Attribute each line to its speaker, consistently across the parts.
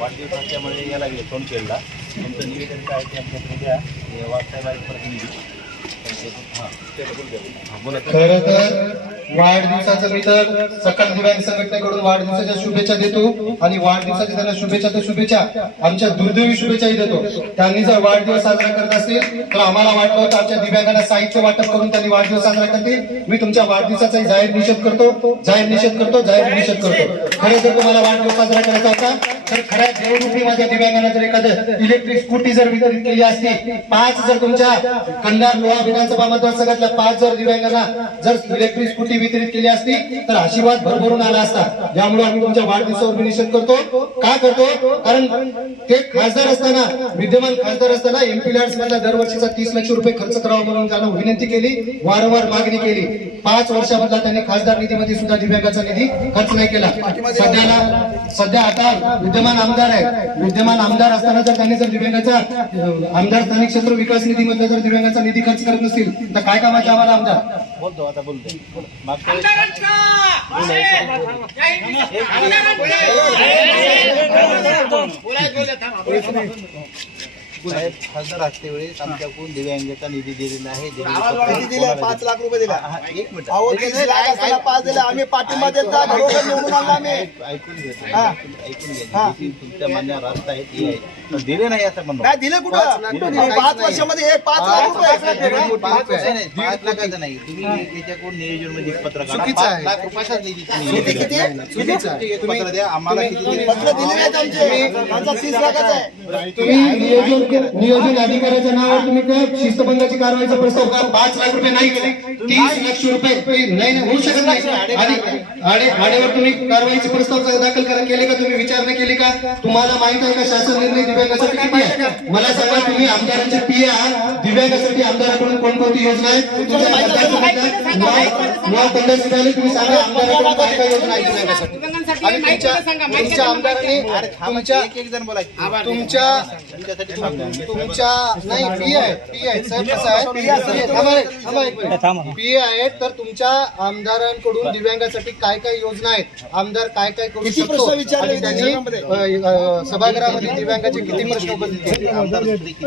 Speaker 1: वाढदिवसाच्यामध्ये याला गेले केला तुमचं निवेदन काय ते आमच्याकडे द्या. वाटसाहेब वाटताय प्रतिनिधी.
Speaker 2: खर तर वाढदिवसाचं मी तर सकल दिव्यांग संघटनेकडून वाढदिवसाच्या शुभेच्छा देतो आणि वाढदिवसाच्या त्यांना शुभेच्छा तर शुभेच्छा. आमच्या दुर्दैवी शुभेच्छाही देतो. त्यांनी जर वाढदिवस साजरा करत असेल तर आम्हाला वाटलं होतं आमच्या दिव्यांगांना साहित्य वाटप करून त्यांनी वाढदिवस साजरा करतील. मी तुमच्या वाढदिवसाचाही जाहीर निषेध करतो जाहीर निषेध करतो जाहीर निषेध करतो. खरं जर तुम्हाला वाढदिवस साजरा करायचा होता तर खऱ्या देवरूपी माझ्या दिव्यांगांना जर एखादं इलेक्ट्रिक स्कूटी जर वितरित केली असती पाच जर तुमच्या कंधार लोहा विधानसभा मतदारसंघातल्या पाच जर दिव्यांगांना जर इलेक्ट्रिक स्कूटी वितरित केली असती तर आशीर्वाद भरभरून आला असता. ज्यामुळे आम्ही तुमच्या वाढदिवसावर निषेध करतो. का करतो? कारण ते खासदार असताना विद्यमान खासदार असताना एमपी लॅड्स मधला दरवर्षीचा तीस लक्ष रुपये खर्च करावा म्हणून त्यांना विनंती केली वारंवार मागणी केली. पाच वर्षामधला त्यांनी खासदार निधीमध्ये सुद्धा दिव्यांगाचा निधी खर्च नाही केला. सध्याला सध्या आता विद्यमान आमदार आहे. विद्यमान आमदार असताना जर त्यांनी जर दिव्यांगाचा आमदार स्थानिक क्षेत्र विकास निधीमधला जर दिव्यांगाचा निधी खर्च करत नसतील तर काय कामाचे आम्हाला आमदार
Speaker 1: बोलतो आता बोलतो मागच्या वेळेस साहेब खासदार असते वेळेस आमच्याकडून दिव्यांगाचा निधी दिलेला आहे
Speaker 3: दिले पाच लाख रुपये दिले
Speaker 1: हा, एक मिनिट
Speaker 3: अहो तीस लाख असताना पाच दिले आम्ही पाठिंबा देता घरोघर निवडून आणला आम्ही
Speaker 1: ऐकून घेतो ऐकून घ्या तुमच्या मान्य रास्ता आहे ती आहे दिले नाही असं म्हणून.
Speaker 3: काय दिले कुठं? पाच वर्षामध्ये हे पाच लाख रुपये.
Speaker 1: पाच लाखाचं नाही. तुम्ही त्याच्याकडून नियोजनमध्ये पत्र. लाख निधी
Speaker 3: किती
Speaker 1: नियोजन
Speaker 3: किती?
Speaker 1: करा.
Speaker 2: चुकीचं आहे.
Speaker 1: एक पत्र द्या आम्हाला किती दिले?
Speaker 3: पत्र दिले नाहीत आमचे. त्यांचा तीस लाखाचा आहे.
Speaker 2: तुम्ही नियोजन नियोजन अधिकाऱ्याच्या नावावर तुम्ही त्या शिस्तभंगाची कारवाईचा प्रस्ताव का पाच लाख रुपये नाही केले. तीस लक्ष रुपये तुम्ही नाही नाही, होऊ शकत नाही. आणि आडे आडेवर तुम्ही कारवाईचे प्रस्ताव दाखल करा केले का? तुम्ही विचारणा केली का? तुम्हाला माहीत आहे का? शासन निर्णय दिव्यांगासाठी किती आहे? मला सांगा तुम्ही आमदारांचे पी आहात. दिव्यांगासाठी आमदाराकडून कोणकोणती योजना आहे? तुम्ही सांगा आमदाराकडून काय काय योजना आहे दिव्यांगासाठी? आणि तुमच्या आमदारांनी नाही पी आहे. पी आहे. साहेब कसं आहे? थांबा एक- थांबा एक मिनिट. पी आहे तर तुमच्या आमदारांकडून दिव्यांगासाठी काय काय योजना आहेत? आमदार काय काय करू
Speaker 3: किती
Speaker 2: शकतो? आणि त्यांनी सभागृहामध्ये दिव्यांगाचे किती प्रश्न उपस्थित केले
Speaker 1: आमदार एक लिस्ट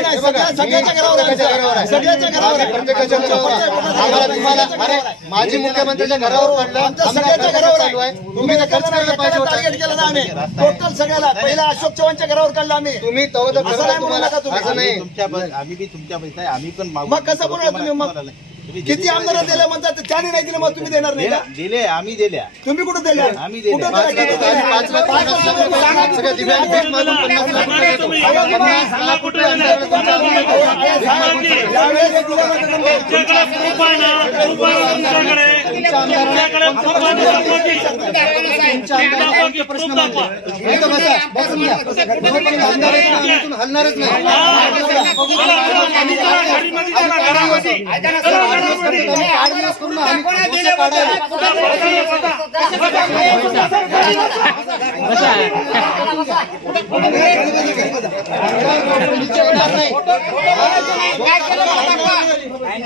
Speaker 3: नाही, सगळ्या- सगळ्याच्या घरावर आहे.
Speaker 2: प्रत्येकाच्या घरावर आहे.
Speaker 3: सगळ्याच्या घरावर आहे.
Speaker 2: प्रत्येकाच्या घरावर आहे. आम्हाला तुम्हाला अरे माजी मुख्यमंत्र्यांच्या घरावर वाढलं
Speaker 3: आमच्या
Speaker 2: आमदार
Speaker 3: सगळ्याच्या घरावर
Speaker 2: चालू आहे.
Speaker 3: आहे
Speaker 2: तुम्ही तर खर्च करायला पाहिजे
Speaker 3: टार्गेट
Speaker 2: होतं
Speaker 3: केलं ना आम्ही. टोटल सगळ्याला. पहिला अशोक चव्हाणच्या घरावर काढलं आम्ही.
Speaker 2: तुम्ही तव तर
Speaker 3: असं नाही म्हणू
Speaker 2: तुम्हाला.
Speaker 3: नका तुम्ही.
Speaker 2: असं नाही.
Speaker 1: आम्ही तुमच्या बस- आम्ही बी तुमच्या आहे. आम्ही पण मागू
Speaker 3: मग कसं बोलणार तुम्ही? मग? किती
Speaker 1: दिले
Speaker 3: आमदार दिले म्हणतात त्याने नाही दिले मग तुम्ही देणार नाही का
Speaker 1: दिले- दिले आम्ही दिल्या
Speaker 3: तुम्ही कुठे दिले
Speaker 1: आम्ही
Speaker 3: हे
Speaker 2: हलणारच नाही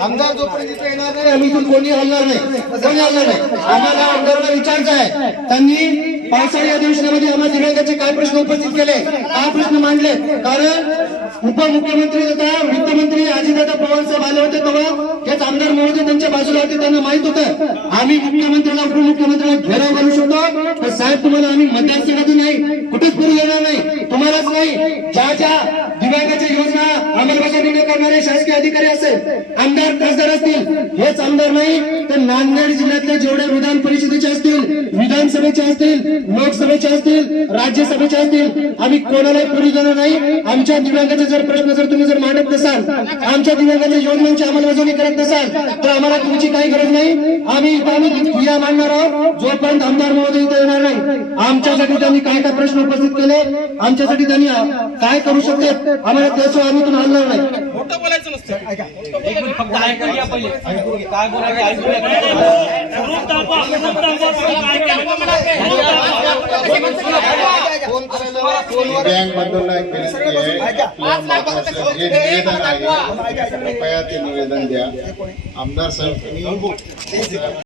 Speaker 2: आमदार जोपर्यंत इथे येणार नाही आम्ही इथून कोणी हलणार नाही कोणी हलणार नाही आम्हाला आमदारांना विचारायचं आहे त्यांनी पावसाळी अधिवेशनामध्ये आम्हाला दिव्यांगाचे काय प्रश्न उपस्थित केले काय प्रश्न मांडले कारण उपमुख्यमंत्री तथा वित्तमंत्री अजितदादा पवार साहेब आले होते तेव्हा त्यांच्या बाजूला होते त्यांना माहीत होतं. आम्ही मुख्यमंत्र्याला उपमुख्यमंत्र्याला घेराव घालू शकतो. पण साहेब तुम्हाला आम्ही मतदारसंघातून नाही कुठेच पुढे येणार नाही. तुम्हालाच नाही ज्या ज्या दिव्यांगाच्या योजना अंमलबजावणी न करणारे शासकीय अधिकारी असेल आमदार खासदार असतील हेच आमदार नाही तर नांदेड जिल्ह्यातले जेवढे विधान परिषदेचे असतील विधानसभेचे असतील लोकसभेचे असतील राज्यसभेचे असतील आम्ही कोणालाही पुढे देणार नाही. आमच्या दिव्यांगाचे जर प्रश्न जर तुम्ही जर मांडत नसाल आमच्या दिव्यांगाच्या योजनांची अंमलबजावणी करत नसाल तर आम्हाला तुमची काही गरज नाही. आम्ही इथं आम्ही मांडणार आहोत. जोपर्यंत आमदार महोदय इथे आमच्यासाठी त्यांनी काय काय प्रश्न उपस्थित केले आमच्यासाठी त्यांनी काय करू शकतात आम्हाला त्याशिवाय आम्ही इथून हलणार नाही
Speaker 4: फक्त ऐकून घ्या पहिले काय बोलायचं ऐकून तुम्ही
Speaker 5: बँक एक विनंती आहे निवेदन आहे कृपया ते निवेदन द्या आमदार साहेब तुम्ही